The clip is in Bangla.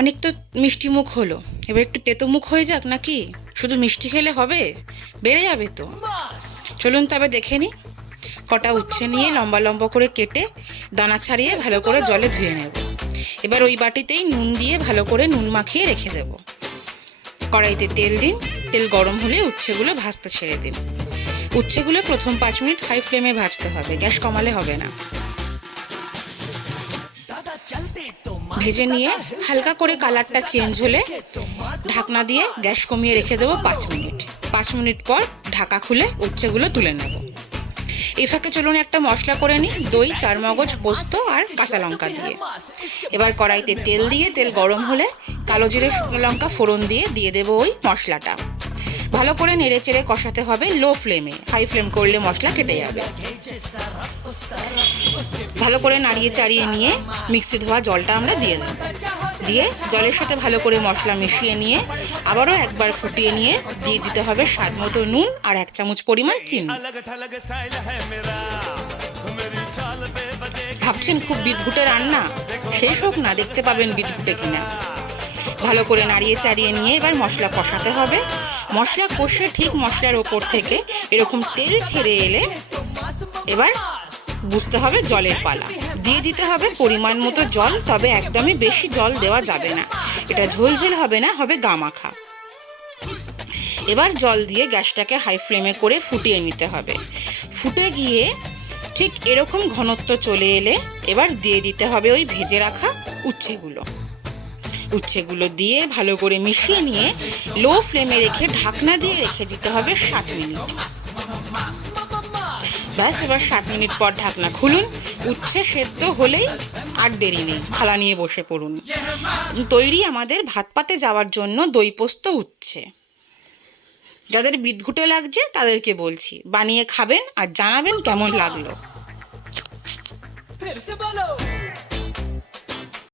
অনেক তো মিষ্টি মুখ হলো, এবার একটু তেতো মুখ হয়ে যাক নাকি? শুধু মিষ্টি খেলে হবে? বেড়ে যাবে তো। চলুন তবে দেখে নিই। কটা উচ্ছে নিয়ে লম্বা লম্বা করে কেটে দানা ছাড়িয়ে ভালো করে জলে ধুয়ে নেব। এবার ওই বাটিতেই নুন দিয়ে ভালো করে নুন মাখিয়ে রেখে দেব। কড়াইতে তেল দিন, তেল গরম হলে উচ্ছেগুলো ভাজতে ছেড়ে দিন। উচ্ছেগুলো প্রথম 5 মিনিট হাই ফ্লেমে ভাজতে হবে, গ্যাস কমালে হবে না। ভেজে নিয়ে হালকা করে কালারটা চেঞ্জ হলে ঢাকনা দিয়ে গ্যাস কমিয়ে রেখে দেবো 5 মিনিট। 5 মিনিট পর ঢাকা খুলে উচ্ছেগুলো তুলে নেব। এই ফাঁকে চলুন একটা মশলা করে নিই, দই, চারমগজ, পোস্ত আর কাঁচা লঙ্কা দিয়ে। এবার কড়াইতে তেল দিয়ে তেল গরম হলে কালো জিরে, শুকনো লঙ্কা ফোড়ন দিয়ে দেবো ওই মশলাটা। ভালো করে নেড়ে চেড়ে কষাতে হবে লো ফ্লেমে, হাই ফ্লেম করলে মশলা কেটে যাবে। ভালো করে নাড়িয়ে চাড়িয়ে নিয়ে মিক্সি ধোয়া জলটা আমরা দিয়ে দেব। দিয়ে জলের সাথে ভালো করে মশলা মিশিয়ে নিয়ে আবারও একবার ফুটিয়ে নিয়ে দিয়ে দিতে হবে স্বাদ মতো নুন আর 1 চামচ পরিমাণ চিনি। ভাবছেন খুব বিদঘুটে রান্না? শেষ হোক না, দেখতে পাবেন বিদঘুটে কিনা। ভালো করে নাড়িয়ে চাড়িয়ে নিয়ে এবার মশলা কষাতে হবে। মশলা কষে ঠিক মশলার ওপর থেকে এরকম তেল ছেড়ে এলে এবার বুঝতে হবে জলের পালা। দিয়ে দিতে হবে পরিমাণ মতো জল, তবে একদমই বেশি জল দেওয়া যাবে না, এটা ঝোলঝোল হবে না, হবে গামাখা। এবার জল দিয়ে গ্যাসটাকে হাই ফ্লেমে করে ফুটিয়ে নিতে হবে। ফুটে গিয়ে ঠিক এরকম ঘনত্ব চলে এলে এবার দিয়ে দিতে হবে ওই ভেজে রাখা উচ্ছেগুলো দিয়ে ভালো করে মিশিয়ে নিয়ে লো ফ্লেমে রেখে ঢাকনা দিয়ে রেখে দিতে হবে 7 মিনিট। ব্যাস, এবার 7 মিনিট পর ঢাকনা খুলুন। উচ্ছে সেদ্ধ হলেই আর দেরি নেই, থালা নিয়ে বসে পড়ুন। তৈরি আমাদের ভাত পাতে যাওয়ার জন্য দই পোস্ত উচ্ছে। যাদের বিদঘুটে লাগছে তাদেরকে বলছি, বানিয়ে খাবেন আর জানাবেন কেমন লাগলো।